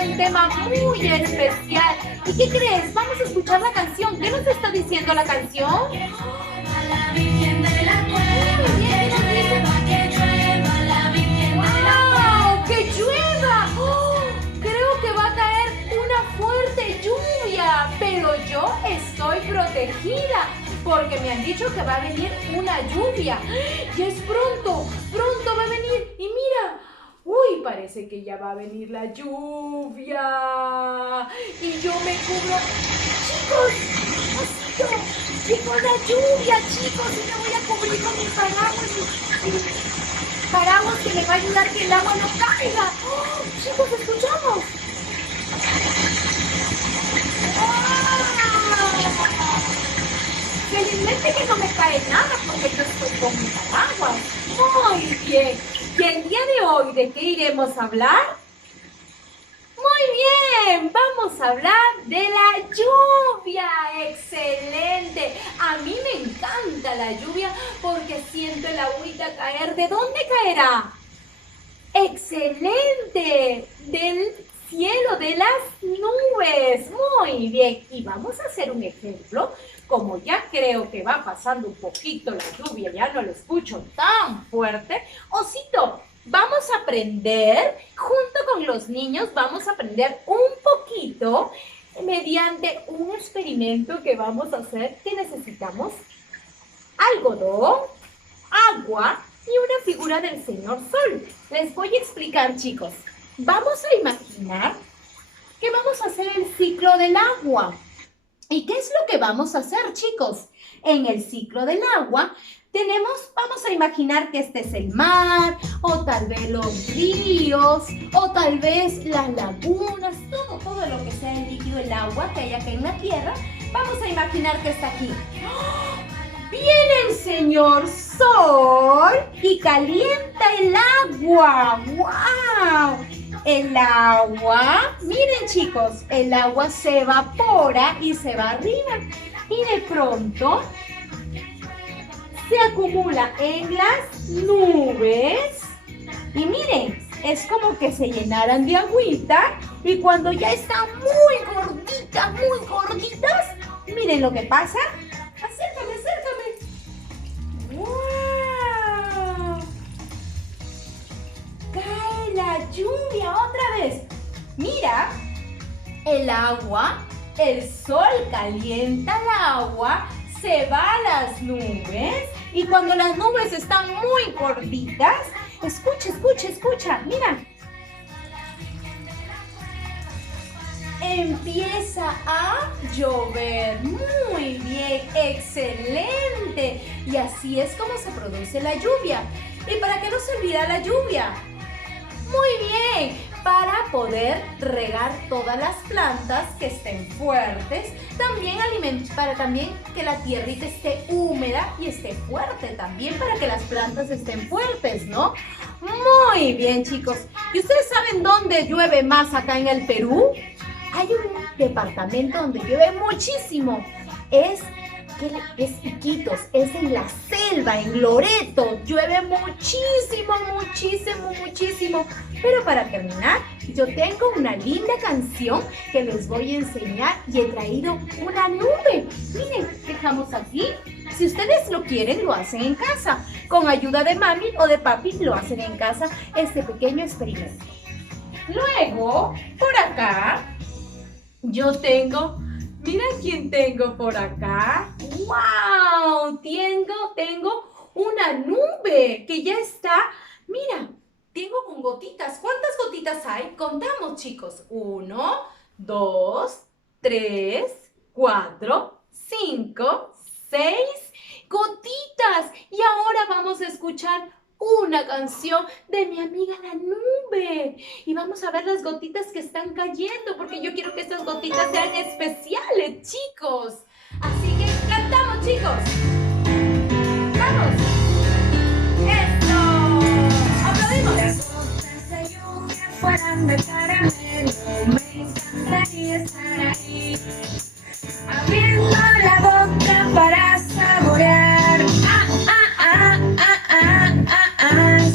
de un tema muy especial. ¿Y qué crees? Vamos a escuchar la canción. ¿Qué nos está diciendo la canción? A la Virgen de la Cueva, que llueva, la Virgen de la Cueva. ¡Wow! ¡Que llueva! ¡Oh! Creo que va a caer una fuerte lluvia, pero yo estoy protegida porque me han dicho que va a venir una lluvia. Y es pronto, pronto va a venir. Y mira, uy, parece que ya va a venir la lluvia. Y yo me cubro. Chicos, Osito, llegó la lluvia, chicos, y me voy a cubrir con mi paraguas. Paraguas que me va a ayudar que el agua no caiga. ¡Oh! Chicos, escuchamos. ¡Ah! Felizmente que no me cae nada porque yo estoy con mi paraguas. Muy bien. ¿Y el día de hoy de qué iremos a hablar? Muy bien, vamos a hablar de la lluvia. ¡Excelente! A mí me encanta la lluvia porque siento el agüita caer. ¿De dónde caerá? ¡Excelente! Del cielo, de las nubes. Muy bien. Y vamos a hacer un ejemplo. Como ya creo que va pasando un poquito la lluvia, ya no lo escucho tan fuerte. Osito, vamos a aprender, junto con los niños, vamos a aprender un poquito mediante un experimento que vamos a hacer, que necesitamos algodón, agua y una figura del señor Sol. Les voy a explicar, chicos. Vamos a imaginar que vamos a hacer el ciclo del agua. ¿Y qué es lo que vamos a hacer, chicos? En el ciclo del agua vamos a imaginar que este es el mar, o tal vez los ríos, o tal vez las lagunas, todo lo que sea el líquido, el agua que hay acá en la tierra, vamos a imaginar que está aquí. ¡Oh! Viene el señor Sol y calienta el agua. ¡Wow! El agua, miren chicos, el agua se evapora y se va arriba. Y de pronto se acumula en las nubes. Y miren, es como que se llenaran de agüita. Y cuando ya están muy gorditas, miren lo que pasa. Acércame, acércame. ¡Wow! Cae la lluvia otra vez. Mira, el agua, el sol calienta el agua, se va a las nubes y cuando las nubes están muy gorditas, escucha, mira. Empieza a llover. Muy bien, excelente. Y así es como se produce la lluvia. ¿Y para qué nos servirá la lluvia? Muy bien, para poder regar todas las plantas que estén fuertes, para también que la tierrita esté húmeda y esté fuerte, también para que las plantas estén fuertes, ¿no? Muy bien, chicos. ¿Y ustedes saben dónde llueve más acá en el Perú? Hay un departamento donde llueve muchísimo. Es Iquitos, es en la selva, en Loreto. Llueve muchísimo. Pero para terminar, yo tengo una linda canción que les voy a enseñar y he traído una nube. Miren, dejamos aquí. Si ustedes lo quieren, lo hacen en casa. Con ayuda de mami o de papi, lo hacen en casa este pequeño experimento. Luego, por acá, yo tengo... Mira quién tengo por acá. ¡Wow! Tengo una nube que ya está. Mira, tengo con gotitas. ¿Cuántas gotitas hay? Contamos, chicos. 1, 2, 3, 4, 5, 6 gotitas. Y ahora vamos a escuchar una canción de mi amiga la nube. Y vamos a ver las gotitas que están cayendo, porque yo quiero que estas gotitas sean especiales, chicos. Así que cantamos, chicos. ¡Vamos! ¡Eso! ¡Aplaudimos! Las gotas de lluvia fueran de caramelo, me encantaría estar ahí, abriendo la boca para saborear.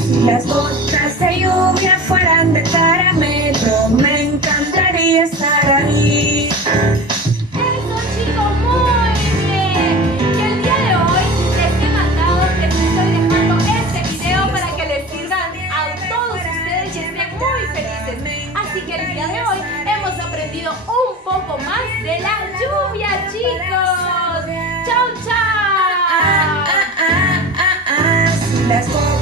Si las gotas de lluvia fueran de caramelo, me encantaría estar ahí. Eso, chicos, muy bien. Y el día de hoy les he mandado, les estoy dejando este video para que les sirvan a todos ustedes y estén muy felices. Así que el día de hoy hemos aprendido un poco más de la lluvia, chicos. ¡Chao, chao! Si las cosas